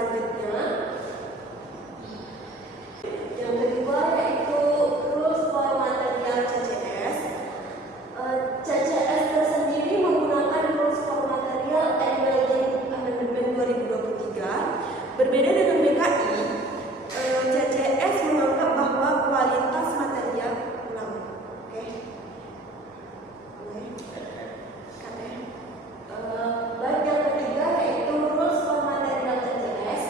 selanjutnya. Yang kedua yaitu rules for material CCS. CCS tersendiri menggunakan rules for material and building amendment 2023. Berbeda dengan BKI, CCS menganggap bahwa kualitas material baik. Yang ketiga yaitu rules for material CCS.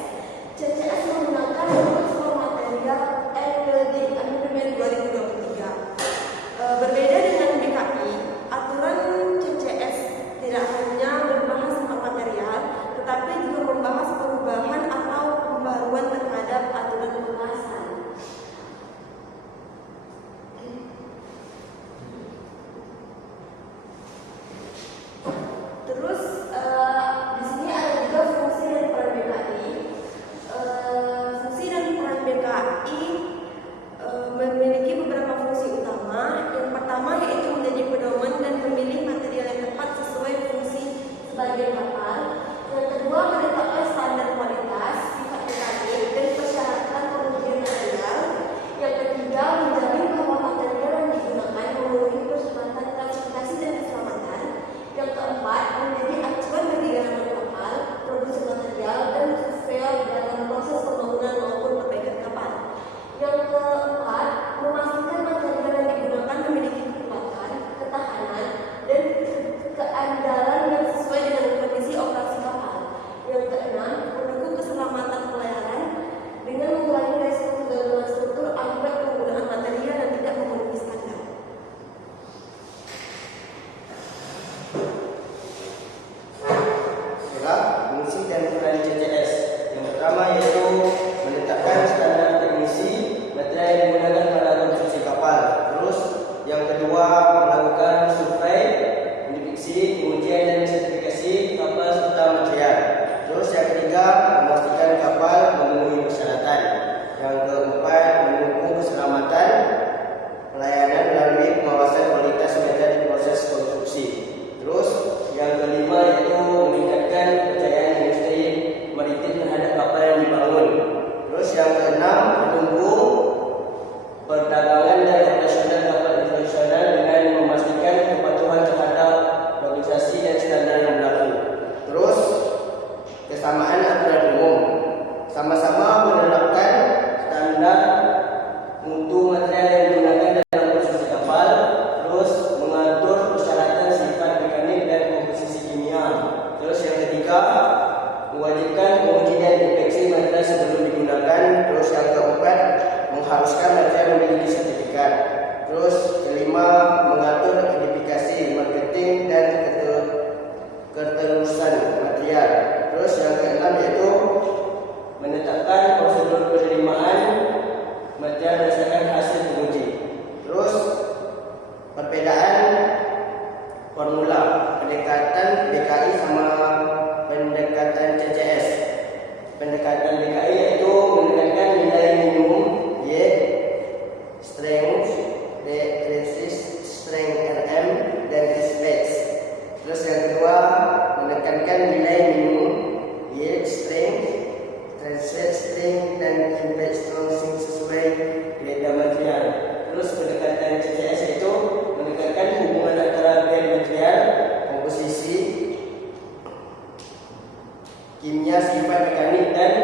CCS menggunakan rules for material and building amendment 2023. Berbeda dengan BKI, aturan CCS tidak hanya membahas tentang material, tetapi juga membahas perubahan atau pembaruan terhadap aturan pembahasan. Terus di sini ada juga fungsi dan peran BKI. Fungsi dan peran BKI memiliki beberapa fungsi utama. Yang pertama yaitu menjadi pedoman dan memilih material yang tepat sesuai fungsi sebagai kapal. Yang kedua menetapkan standar kualitas, sifat mekanik dan persyaratan pengujian material. Yang ketiga menjamin bahwa material yang digunakan memenuhi persyaratan klasifikasi dan keselamatan. Yang keempat menjadi acuan bagi garapan kapal, produksi material dan fail dalam proses pembangunan maupun perbaikan kapal. Yang keempat memastikan material yang digunakan memiliki kekuatan, ketahanan dan keandalan yang sesuai dengan kondisi operasi kapal. Yang keenam mendukung keselamatan pelayaran dengan mengurangi resiko kegagalan struktur akibat penggunaan material yang tidak memenuhi standar. Fungsi dan peran CCS. Yang pertama yaitu menetapkan standar teknisi material yang digunakan pada konstruksi kapal. Terus yang kedua melakukan survei, inspeksi, pengujian dan sertifikasi kapal serta material. Terus yang ketiga memastikan kapal memenuhi persyaratan. Yang keempat mendukung keselamatan pelayanan melalui pengawasan kualitas dan proses konstruksi. Terus yang kelima yaitu meningkatkan kepercayaan industri maritim terhadap kapal yang dibangun. Terus yang keenam mendukung perdagangan dan operasional kapal internasional dengan memastikan kepatuhan terhadap organisasi dan standar yang berlaku. Terus kesamaan aturan umum, sama-sama menerapkan standar mutu material yang digunakan dalam konstruksi kapal. Terus mengatur persyaratan sifat mekanik dan komposisi kimia. Terus yang ketiga mewajibkan penguji dan inspeksi material sebelum digunakan. Terus yang keempat mengharuskan material memiliki sertifikat. Terus kelima mengatur identifikasi, marketing dan keterusan material. Terus yang keenam yaitu menetapkan prosedur penerimaan material berdasarkan hasil penguji. Terus perbedaan formula pendekatan BKI sama pendekatan CCS. Pendekatan BKI yaitu menekankan nilai minimum yield, strength, resist, strength RM dan specs. Terus yang kedua menekankan nilai minimum yield, strength, transfer strength dan impact strength sesuai grade material. Terus pendekatan CCS itu menekankan hubungan antara grade material, komposisi, kimia, sifat mekanik dan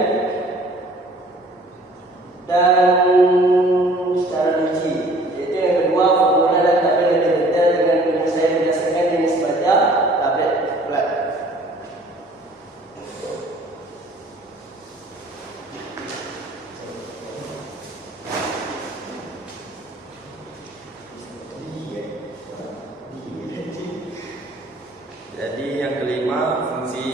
secara rinci. Yaitu yang kedua formula dan tabel lebih detail dengan penyelesaian berdasarkan jenis baja tablet plat. Jadi yang kelima fungsi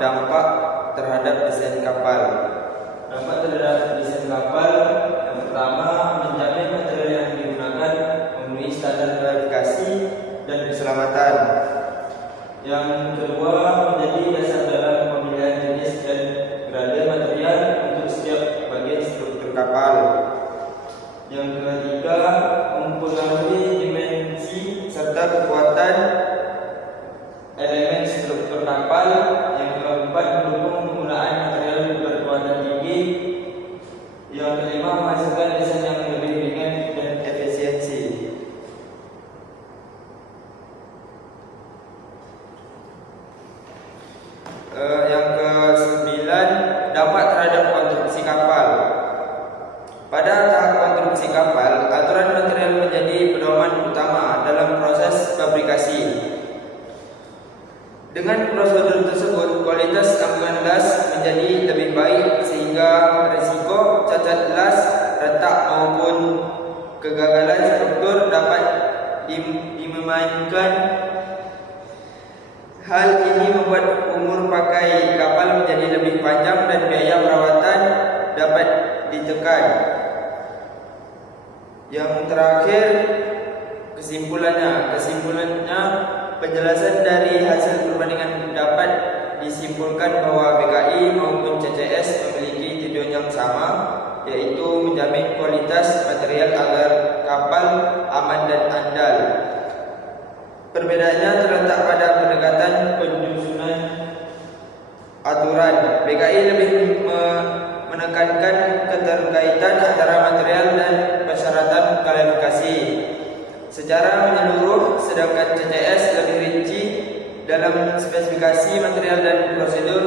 dampak terhadap desain kapal. Dampak terhadap desain kapal yang pertama menjamin material yang digunakan memenuhi standar kualifikasi dan keselamatan. Yang kedua menjadi dasar serta kekuatan elemen struktur kapal. Yang keempat, mendukung penggunaan material berkuatan tinggi. Yang kelima, menghasilkan desain yang lebih ringan dan efisiensi. Yang ke-9, dampak terhadap konstruksi kapal. Pada tahap konstruksi kapal, aturan material menjadi pedoman utama dalam proses fabrikasi. Dengan prosedur tersebut, kualitas sambungan las menjadi lebih baik sehingga risiko cacat las, retak maupun kegagalan struktur dapat dimainkan. Hal ini membuat umur pakai kapal menjadi lebih panjang dan biaya perawatan dapat ditekan. Yang terakhir, kesimpulannya, penjelasan dari hasil perbandingan dapat disimpulkan bahwa BKI maupun CCS memiliki tujuan yang sama, yaitu menjamin kualitas material agar kapal aman dan andal. Perbedaannya terletak pada pendekatan penyusunan aturan. BKI lebih menekankan keterkaitan antara material dan persyaratan kualifikasi secara menyeluruh, sedangkan CCS lebih rinci dalam spesifikasi material dan prosedur